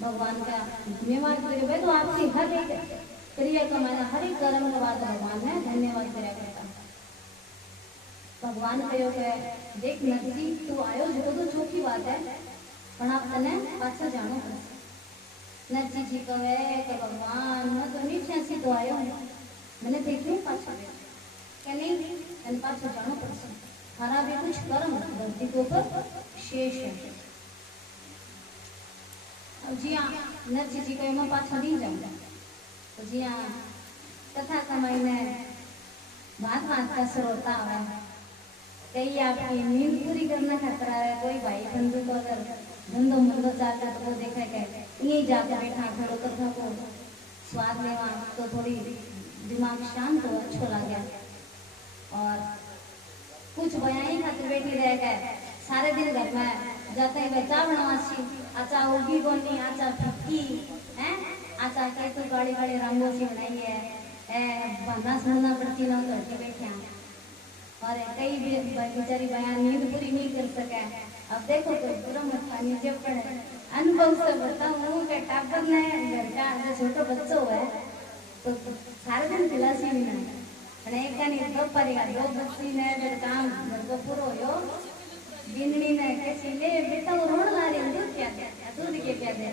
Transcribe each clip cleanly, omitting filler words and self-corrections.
भगवान का धन्यवाद करे भाई। तो आपकी हर एक क्रिया कमाना हर एक कर्म के बाद भगवान ने धन्यवाद करया करता। भगवान कहो के देख नरसी तू आयो जो तो चोखी बात है, पण आप तने पाछा जानो पड़े। नरसी जी कहे कि भगवान मैं तो नीचे से तो आयो मैंने देखियो पाछा के नहीं इन पाछा जानो पड़े। हमारा भी कुछ कर्म धरती के ऊपर शेष है। अब जी हाँ नरसी जी कहे मैं पाछा नहीं जाऊंगा। तो जी हाँ कथा कमाई में बात बात का श्रोता है, कई आपकी नींद पूरी करना खतरा है। कोई भाई बंधु को अगर धंधो मंदो चाहता तो वो देखे के यही जाकर बैठा थोड़ा कथा को स्वाद लेवा तो थोड़ी दिमाग शांत हो अच्छो लगे। और कुछ बयाई खातिर बैठी रह गए सारे दिन घर में जाते ही चा बनवासी आचा उगी बोनी आचा फिक्की है आचा के तो गाड़ी गाड़ी रंगों से बनाई है बंदा सुनना पड़ती ना तो बैठे। और कई बेचारी बयान नींद पूरी नहीं कर सके। अब देखो तो पूरा मत नीचे पड़े अनुभव से बताऊं कि टाबर ने घर का जो छोटा बच्चा हुआ है तो सारे दिन खिलासी नहीं है एक नहीं दो परेगा दो बच्ची ने मेरे काम घर को पूरा हो बिंदनी ने कैसी ले बेटा वो रोड ला रही दूध क्या दे दूध के क्या दे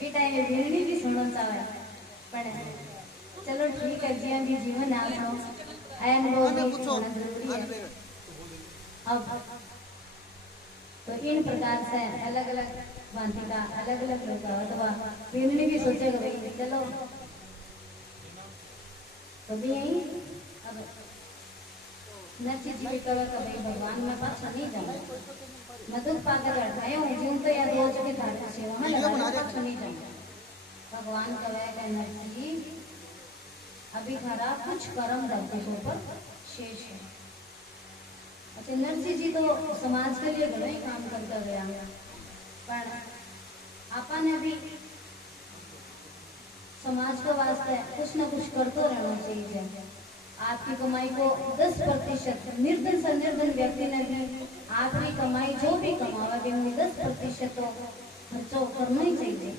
बेटा ये बिंदनी भी सुनो चाहे पड़े। चलो ठीक है जी अभी जीवन आओ जरूरी है। अब तो इन प्रकार से अलग अलग भांति का अलग अलग लोग अथवा पीढ़ी भी सोचेगा भाई चलो तो भी यही। अब नरसी जी भी कहा कि भाई भगवान में पाछा नहीं जाऊंगा मैं दुख पाकर अठाए हूँ जीवन तो याद हो चुके धार्मिक सेवा में पाछा नहीं जाऊंगा। भगवान कहे नरसी अभी खरा कुछ कर्म धरती के ऊपर शेष है। अच्छा नरसी जी तो समाज के लिए बड़ा ही काम करता गया पर आपा ने भी समाज के वास्ते कुछ न कुछ करते रहना चाहिए। आपकी कमाई को 10% निर्धन से निर्धन व्यक्ति ने भी आपकी कमाई जो भी कमावा भी 10% तो खर्चो करना ही चाहिए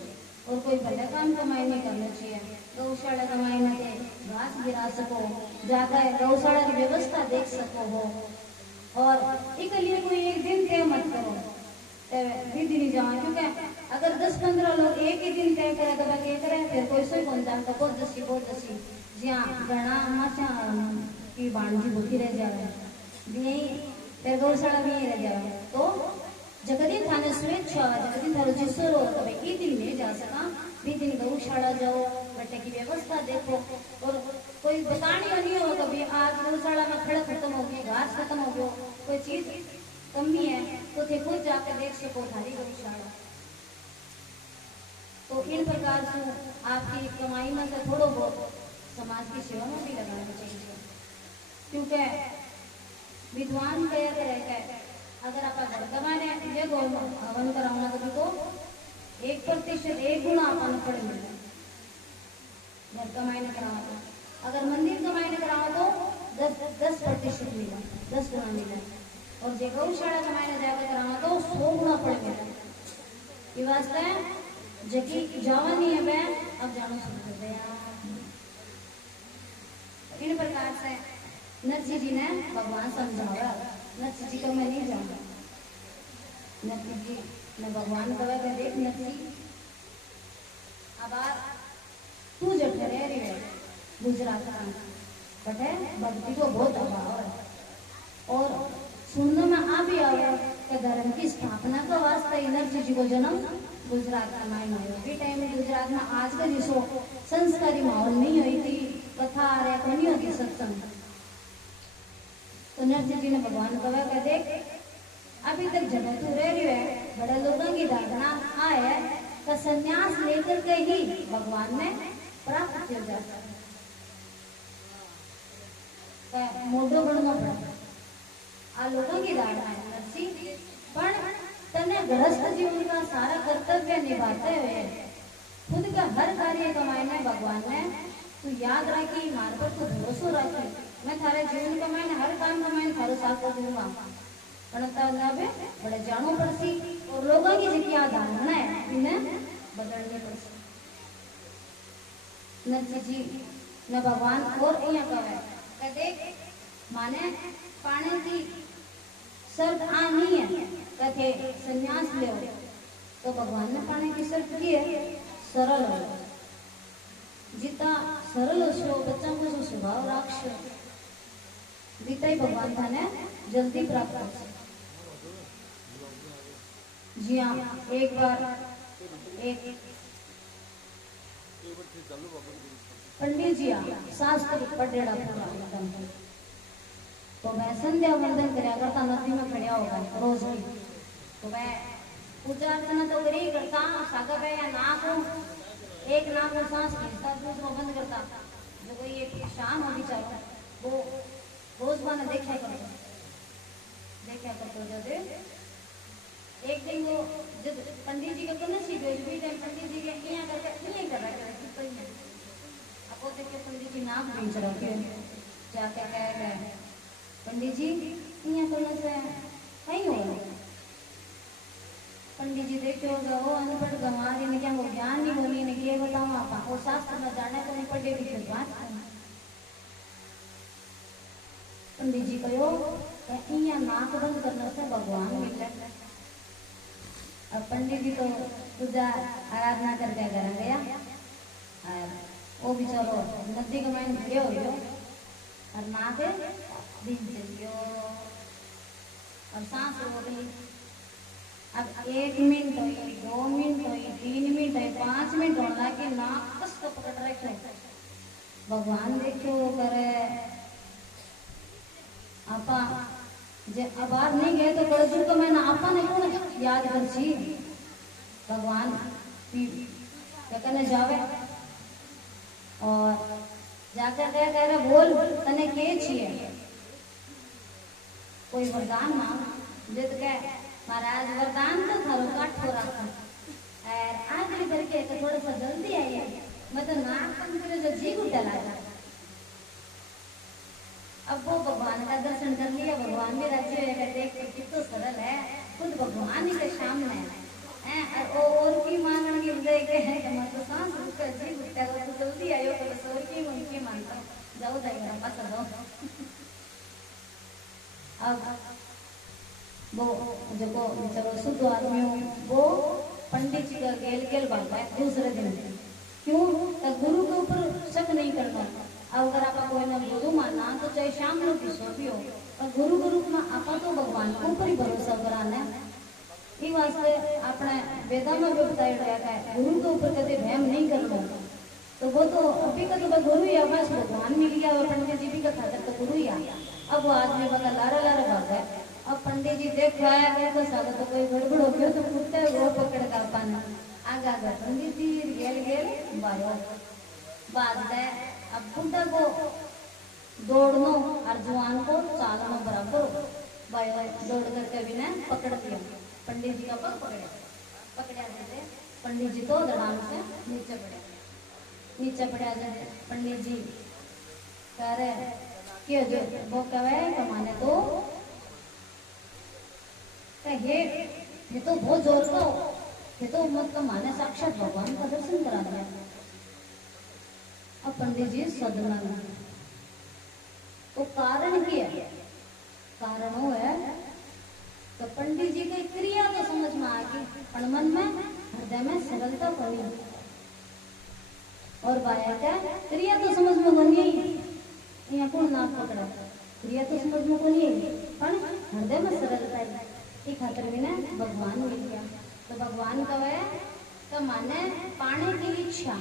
और कोई भले काम कमाई नहीं करना चाहिए। गौशाला कमाई में घास गिरा सको जाकर गौशाला की व्यवस्था देख सको हो और इसके लिए कोई एक दिन तय मत करो विधि नहीं जाओ क्योंकि अगर 10-15 लोग एक ही दिन तय करे तो बाकी करे फिर कोई सोई कौन जानता बहुत दसी जहाँ गणा माचा की बाणजी भूखी रह जाए यही फिर गौशाला भी यही रह जाए। तो जगदी थाने स्वेच्छा जगदी थारो जिसो रो तो भाई दिन में जा सका भी दिन गौशाला जाओ बट्टे की व्यवस्था देखो और कोई बतानी नहीं हो कभी आज गौशाला में खड़ा खत्म हो गई घास खत्म हो गयो कोई चीज कमी है तो थे खुद जाकर देख सको थारी गौशाला। तो इन प्रकार से आपकी कमाई में से थोड़ा बहुत समाज की सेवा में भी लगाना चाहिए क्योंकि विद्वान कहते रहते अगर आप घर कमाने ये हवन कराना कभी को 1% 1 गुना अपन पड़े मिले घर कमाई ने कराओ तो अगर मंदिर कमाई ने कराओ तो 10% मिला 10 गुना मिला और जो गौशाला कमाई ने जाकर कराओ तो 100 गुना पड़े मिले। ये वास्ते जबकि जावा नहीं है मैं अब जाना शुरू कर दिया। इन प्रकार से नरसी जी ने भगवान समझाया नरसी जी को मैं नहीं जाऊंगा। नरसी जी ने भगवान कहा देख नरसी अब तू जो ठहरे रही है गुजरात का बट है भक्ति को बहुत अभाव है और सुनने में आ भी आवे कि धर्म की स्थापना का वास्ते नरसी जी को जन्म गुजरात का मायने हुआ। टाइम में गुजरात में आज का जिसो संस्कारी माहौल नहीं हुई थी कथा नहीं होती सत्संग। तो नरसी जी ने भगवान कहा कि देख अभी तक जगह तू रह रही है बड़े लोगों की धारणा आए का संन्यास लेकर के ही भगवान ने प्राप्त किया जा सकता मोटो बनना पड़ा आ लोगों की धारणा है नरसी पर तने गृहस्थ जीवन का सारा कर्तव्य निभाते हुए खुद का हर कार्य कमाने भगवान ने तू याद रखी मार पर तू भरोसा रखी मैं थारे जीवन कमाने हर काम कमाने थारो साथ कर दूंगा पर बड़े जानो पड़सी और लोगों की जी क्या धारणा है इन्हें बदलनी पड़े। नरसिंह जी न भगवान और यहाँ कहे कि देख माने पाने की शर्त आ नहीं है कथे संन्यास ले तो भगवान ने पाने की शर्त की है सरल हो जितना सरल हो बच्चा को जो स्वभाव राक्ष जितना ही भगवान था ने जल्दी प्राप्त हो। जी हाँ एक बार एक पंडित जी शास्त्र पढ़ेड़ा पूरा एकदम तो मैं संध्या वंदन कराया करता नदी में खड़ा होगा रोज की तो मैं पूजा अर्चना तो करी करता सागर है या नाक हो एक नाक में सांस खींचता दूसरा बंद करता जो कोई एक शाम होगी चाहो वो रोज माने देखा करते जब एक दिन वो जब पंडित जी के कन्या सी भेज भी टाइम पंडित जी के यहाँ करके नहीं कर रहा है अब वो देखे पंडित जी नाक बेच रखे जाके कह गए पंडित जी यहाँ करने से कहीं हो पंडित जी देखो वो अनपढ़ गंवारी ने क्या वो ज्ञान नहीं बोली ने ये बताओ आप वो शास्त्र में जाने को नहीं पढ़े भी फिर बात पंडित जी कहो यहाँ नाक बंद करने से भगवान मिले अब पंडित जी तो पूजा आराधना करके घर गया और वो भी चलो नदी के माइन खड़े हो गयो और नाक दिन चल गयो और सांस हो गई। अब 1 मिनट हुई 2 मिनट हुई 3 मिनट हुई 5 मिनट होने लगे नाक कस को पकड़ रखे भगवान देखो करे आपा जे अबार नहीं गए तो कलजुग तो मैंने आपा ने कौन याद कर छी भगवान कहने जावे और जाकर क्या कह रहा बोल तने के छिए कोई वरदान मांग जिद के महाराज वरदान तो थारो काट हो रहा था आज भी करके तो थोड़ा सा जल्दी आई है मैं तो नाक बंद करे जो जी उठा लगा। अब वो भगवान का दर्शन कर लिया भगवान भी राज्य है देख कितना सरल है खुद भगवान ही के सामने है और की मांगने की बजाय के है कि मैं तो सांस रुक जी उठा तो जल्दी आयो तो सोर की उनकी मांगता जाओ जाएगा पास जाओ। अब वो जो चलो शुद्ध आदमी वो पंडित जी का गेल गेल भागता है दूसरे दिन क्यों तो गुरु के ऊपर शक नहीं करना। अब अगर आप कोई ना गुरु मानना तो चाहे शाम को भी सो भी हो और गुरु के रूप में आप तो भगवान के ऊपर ही भरोसा कराना ये वास्ते अपने वेदा में भी बताया गया है गुरु के ऊपर कभी वहम नहीं करना तो वो तो अभी का तो गुरु ही बस भगवान मिल गया और पंडित जी भी का खातर तो गुरु ही आ गया। अब वो आदमी बता लारा लारा भाग है अब पंडित जी देख रहा है तो सारा तो कोई गड़बड़ हो गया तो कुत्ते वो पकड़ का पाना आगा आगा पंडित जी गेल गेल बायो बाद में अब बुढ़ा को दौड़नो और जवान को चालनो बराबर हो बायो दौड़ करके भी ने पकड़ दिया पंडित जी का पग पकड़ा जाते पंडित जी तो धड़ाम से नीचे पड़ा जाते पंडित जी कह रहे क्यों जो वो कहे कमाने तो ये तो बहुत जोर का ये तो मतलब माने साक्षात भगवान का दर्शन करा दिया। अब पंडित जी सदना तो कारण क्या है कारण वो है तो पंडित जी की क्रिया तो समझ में आ गई पर मन में हृदय में सरलता पड़ी और बाया क्या क्रिया तो समझ में बनी यहाँ कौन नाक पकड़ा क्रिया तो समझ में बनी पर हृदय में सरलता है खातर भी ना भगवान मिल गया तो भगवान कब है तो माने पाने की इच्छा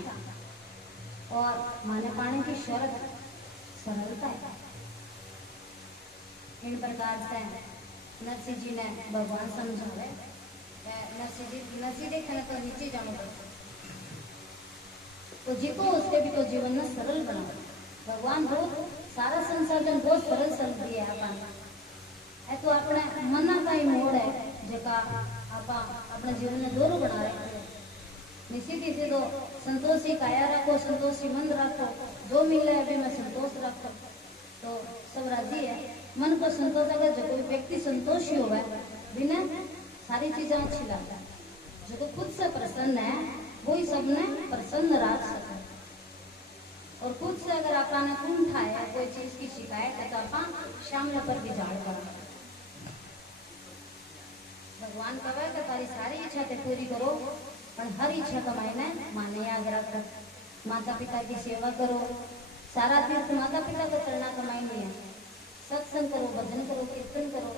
और माने पाने की शर्त सरलता है। इन प्रकार से नरसिंह जी ने भगवान समझावे नरसिंह देखने तो नीचे जाना पड़ता तो जितो उसके भी तो जीवन में सरल बना भगवान बहुत सारा संसाधन बहुत सरल सल दिए अपन है तो अपने मना का ही मोड़ है जेका आप अपने जीवन में दोनों बना रहे हैं निश्चित ही से तो संतोषी काया रखो संतोषी मन रखो जो मिले अभी मैं संतोष रखो तो सब राजी है मन को संतोष अगर जो कोई व्यक्ति संतोषी होगा बिना सारी चीजें अच्छी लगता है जो तो खुद से प्रसन्न है वो सबने प्रसन्न राख सके। और खुद से अगर आपने खून ठाया कोई चीज की शिकायत है तो आप सामने पर भी झाड़ करा। भगवान कहे कि तारी सारी इच्छा ते पूरी करो पर हर इच्छा का मायने माने याद रख। माता पिता की सेवा करो, सारा तीर्थ माता पिता का करना कमाई नहीं है। सत्संग करो, भजन करो, कीर्तन करो।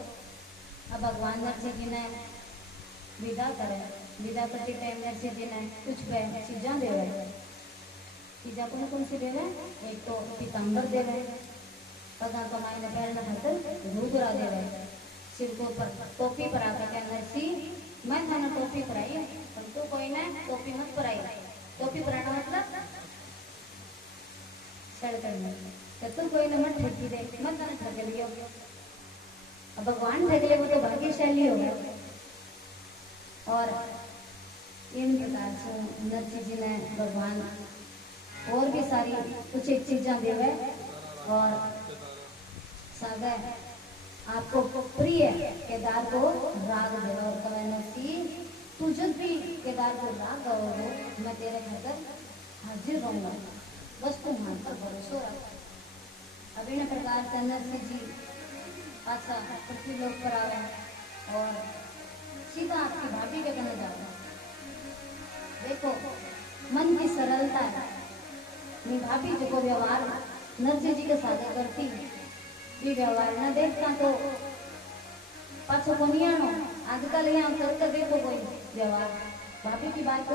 अब भगवान नरसिंह जी ने विदा करे, विदा करते टाइम नरसिंह जी ने कुछ चीजा देवे। चीजा कौन सी देवे? एक तो पीताम्बर देवे, पगा कमाई ने पहनने खातर घूघरा देवे, सिर के ऊपर टोपी परा के नरसिंह मैं थाने टोपी पराई पर तू कोई ने टोपी मत पराई। टोपी पराना मतलब सड़ करना, तो तू कोई ने मत ठगी दे, मत थाने ठग लियो। अब भगवान ठग ले वो तो भाग्यशाली होगा। और इन प्रकार से नरसिंह जी ने भगवान और भी सारी कुछ एक चीजा देवे। और सागे आपको प्रिय केदार को राग दे और कहे नरसिंह तू जब भी केदार को राग गाओगे मैं तेरे खातर हाजिर रहूंगा, बस तू मान पर भरोसा रख। अब इन प्रकार से नरसिंह जी अच्छा पृथ्वी लोक पर आ रहे और सीधा आपकी भाभी के कहने जा रहे। देखो मन की सरलता है। भाभी जो व्यवहार नरसिंह जी के साथ करती ये व्यवहार न देखता तो पाछो को नहीं आनो। आजकल यहाँ करके देखो कोई व्यवहार भाभी की बात